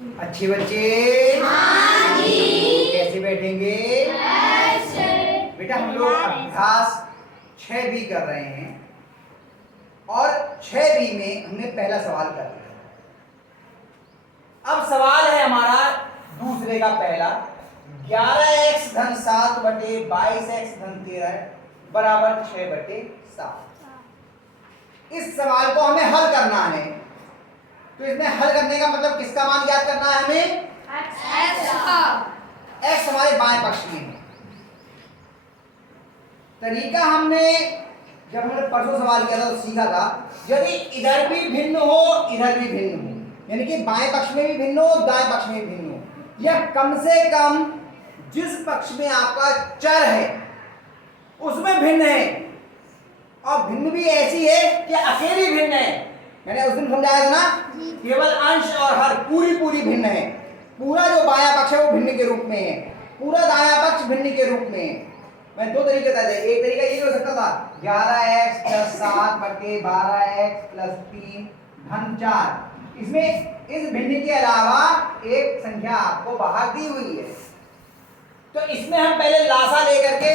अच्छे बच्चे हाँ जी। कैसे बैठेंगे? बेटा हम लोग अभ्यास 6B कर रहे हैं और 6B में हमने पहला सवाल कर लिया। अब सवाल है हमारा दूसरे का पहला, 11x धन 7 बटे 22x धन 13 बराबर 6/7। इस सवाल को हमें हल करना है। तो इसमें हल करने का मतलब किसका मान ज्ञात करना है हमें? x हमारे बाएं पक्ष में है। तरीका हमने जब हमने परसों सवाल किया था तो सीखा था, यदि इधर भी भिन्न हो इधर भी भिन्न हो, यानी कि बाएं पक्ष में भी भिन्न हो दाएं पक्ष में भी भिन्न हो, या कम से कम जिस पक्ष में आपका चर है उसमें भिन्न है, और भिन्न भी ऐसी है कि अकेली भिन्न है। मैंने उस दिन समझाया था ना, केवल अंश और हर पूरी भिन्न है। पूरा जो बायां पक्ष है वो भिन्न के रूप में है, पूरा दायां पक्ष भिन्न के रूप में है। मैं दो तरीके बताए थे। एक तरीका ये हो सकता था 11x + 7 बटे 12x + 3 धन 4। इसमें इस भिन्न के अलावा एक संख्या आपको बाहर दी हुई है, तो इसमें हम पहले लासा लेकर के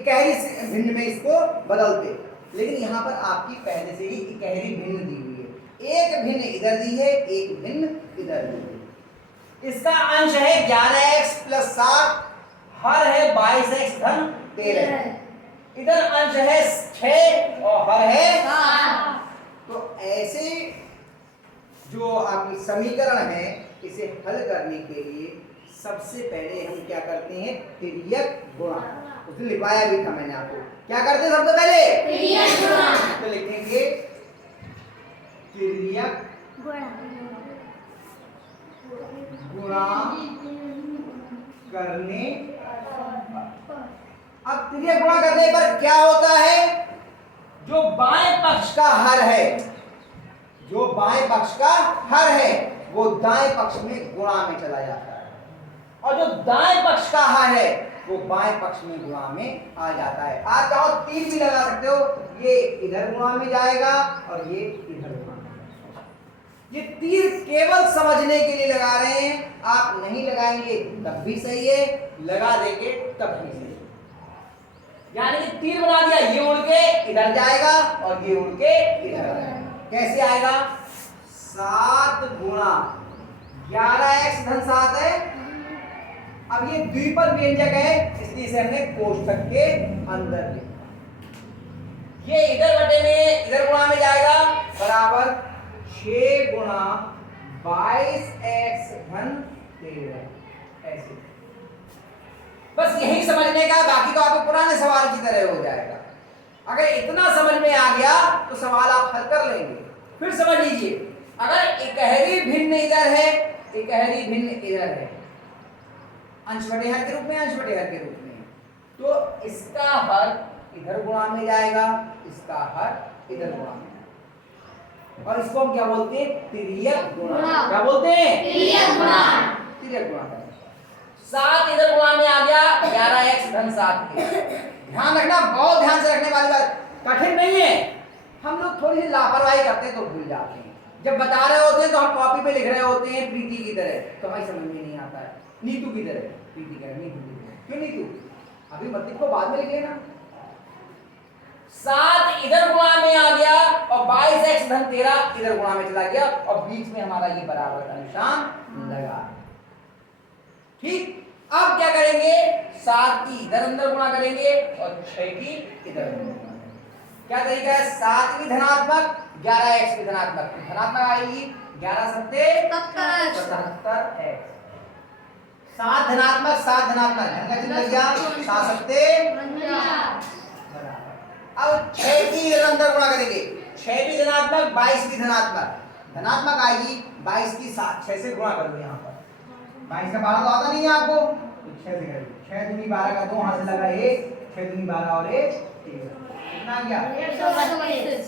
इकहरी भिन्न में इसको बदलते। लेकिन यहाँ पर आपकी पहले से ही इकहरी भिन्न दी हुई है, एक भिन्न इधर दी है, एक भिन्न इधर दी है। इसका अंश है 11x + 7, हर है 22x धन 13। इधर अंश है 6 और हर है 7। तो ऐसे जो आपकी समीकरण है, इसे हल करने के लिए सबसे पहले हम क्या करते हैं? तिर्यक गुणा। उसने लिखवाया भी था मैंने आपको। क्या करते हैं सबसे पहले? तिर्यक गुणा। तो लिखेंगे तिर्यक गुणा करने। अब तिर्यक गुणा करने पर क्या होता है? जो बाएं पक्ष का हर है, जो बाएं पक्ष का हर है वो दाएं पक्ष में गुणा में चला जाता है, और जो दाएं पक्ष का हर है वो बाएं पक्ष में गुणा में आ जाता है। आप चाहो तीर भी लगा सकते हो, ये इधर गुणा में जाएगा और ये इधर गुणा में जाएगा। ये तीर केवल समझने के लिए लगा रहे हैं, आप नहीं लगाएंगे तब भी सही है, लगा देंगे तब भी सही है। यानी कि तीर बना दिया, ये उड़ के इधर जाएगा और ये उड़ के इधर जाएगा। कैसे आएगा? 7 गुणा 11x धन 7 है। अब ये द्विपद व्यंजक है, इसलिए इसे हमने कोष्ठक के अंदर लिखा। ये इधर बटे में इधर गुणा में जाएगा, बराबर 6 गुणा 22x धन 13। ऐसे बस यही समझने का, बाकी तो आपको पुराने सवाल की तरह हो जाएगा। अगर इतना समझ में आ गया तो सवाल आप हल कर लेंगे। फिर समझ लीजिए, अगर इकहरी भिन्न इधर है, इकहरी भिन्न इधर है, अंश बटे हर के रूप में, अंश बटे हर के रूप में, तो इसका हर इधर गुणा में जाएगा, इसका हर इधर गुणा में जाएगा, और इसको हम क्या बोलते हैं? तिर्यक गुणा। क्या बोलते हैं? तिर्यक गुणा। तिर्यक गुणा। 7 इधर गुणा में आ गया, 11x धन 7 के। ध्यान रखना, बहुत ध्यान से रखने वाली बात, कठिन नहीं है। हम लोग थोड़ी सी लापरवाही करते हैं तो भूल जाते हैं। जब बता रहे होते हैं तो हम कॉपी पे लिख रहे होते हैं प्रीति की तरह, तो हमें समझ में नहीं आता है। नीतू की तरह, प्रीति कह नीतू की तरह। क्यों नीतू? अभी मत लिखो, बाद में लिख लेना। 7 इधर गुणा में आ गया और 22x धन 13 इधर गुणा में चला गया, और बीच में हमारा ये बराबर का निशान लगा। ठीक, अब क्या करेंगे? 7 की इधर अंदर गुणा करेंगे और 6 की इधर अंदर गुणा करेंगे। क्या तरीका है? 7 की धनात्मक, 11x की धनात्मक, धनात्मक आएगी 11 सत्ते 77x। 7 धनात्मक 7 धनात्मक, धन का चिन्ह लग गया, 7 सत्ते बराबर। अब 6 की इधर अंदर गुणा करेंगे, 6 की धनात्मक 22 की धनात्मक, धनात्मक आएगी 22 की 6 से गुणा करोगे। यहाँ पर 22 का 12 तो आता नहीं है आपको, तो 6 से करेंगे। 6 दूनी 12 का 2 हाथ से लगा 1, 6 दूनी 12 और 1 13। कितना आ गया? 132x।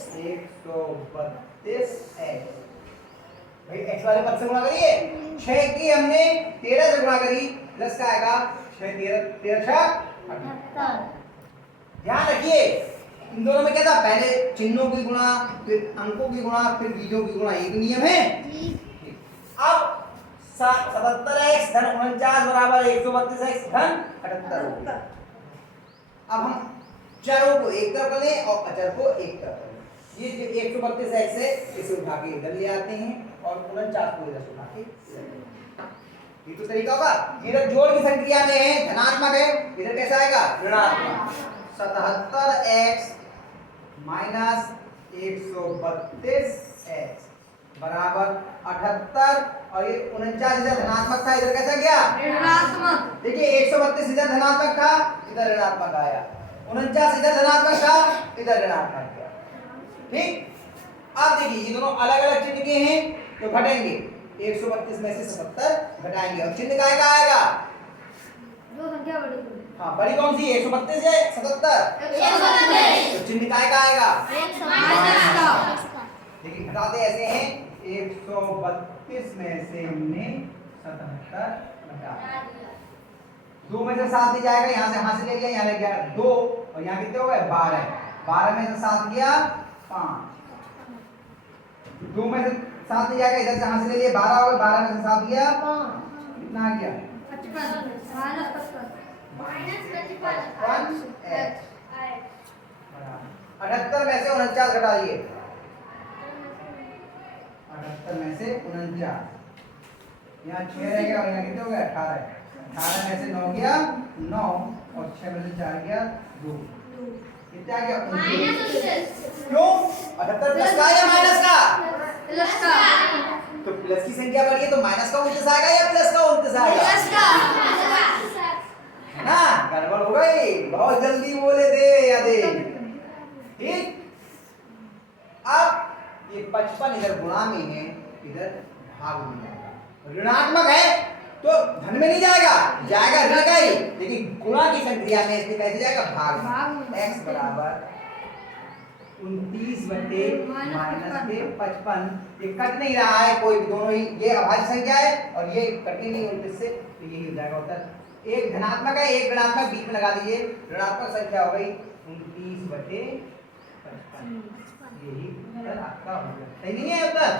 भाई x वाले पद से गुणा करिए। 6 की हमने 13 से गुणा करी, प्लस का आएगा 6 13 78। ध्यान रखिए, इन दोनों में क्या था? पहले चिन्हों की गुणा, फिर अंकों की गुणा, फिर बीजों की गुणा, एक नियम है। अब 77x धन 49 बराबर 132x धन 78 हो गया। अब हम चरों को एक तरफ कर लें और अचर को एक तरफ कर लें। ये जो 132x है इसे उठा के इधर ले आते हैं और 49 को इधर से उठा के इधर ले आते हैं। ये तो तरीका होगा। इधर जोड़ की संक्रिया में है, धनात्मक है, इधर कैसा आएगा ऋणात्मक। 77x माइनस 132x बराबर 78 और ये 49 इधर धनात्मक था, इधर कैसा गया ऋणात्मक। देखिए 132 इधर धनात्मक था, इधर ऋणात्मक आया, 49 इधर धनात्मक था, इधर ऋणात्मक गया। ठीक। अब देखिए ये दोनों अलग अलग चिन्ह के हैं तो घटेंगे। 132 में से 77 घटाएंगे और चिन्ह काय का आएगा? दो संख्या बड़ी होगी। हाँ बड़ी कौन सी 132 है 77 तो चिन्ह काय का आएगा माइनस का। देखिए घटाते ऐसे हैं 132 में से हमने 77 घटा दिया। 2 में से 7 नहीं जाएगा, यहाँ से हाथ से ले लिया, यहाँ ले गया 2 और यहाँ कितने हो गए 12। 12 में से 7 गया 5। 2 में से 7 नहीं जाएगा, इधर से हाथ से ले लिया 12 हो गए, 12 में से 7 गया 5। कितना आ गया 55 माइनस 55 55x 78 में से 49 घटा दिए। 78 में से 49 यहाँ 6 रह गया और यहाँ कितने हो गए 18। 18 में से 9 गया 9 और 6 में से 4 गया 2। कितना आ गया 29। क्यों 78 प्लस का या माइनस का? प्लस का। तो प्लस की संख्या बढ़ी है तो माइनस का 29 आएगा या प्लस का 29 आएगा? प्लस का। है ना, गड़बड़ हो गई, बहुत जल्दी बोले थे यादे। ठीक। अब ये 55 इधर गुणा में है, इधर भाग में जाएगा। ऋणात्मक है तो धन में नहीं जाएगा, जाएगा ऋण का ही, लेकिन गुणा की संक्रिया में इसमें कैसे जाएगा भाग में। x बराबर 29 बटे माइनस के 55। ये कट नहीं रहा है कोई भी, दोनों ही ये अभाज्य संख्या है और ये कटनी नहीं 29 से, तो यही हो जाएगा उत्तर। एक धनात्मक है एक ऋणात्मक बीच में लगा दीजिए, ऋणात्मक संख्या हो गई 29 बटे 55। यही उत्तर आपका हो गया। सही नहीं है उत्तर?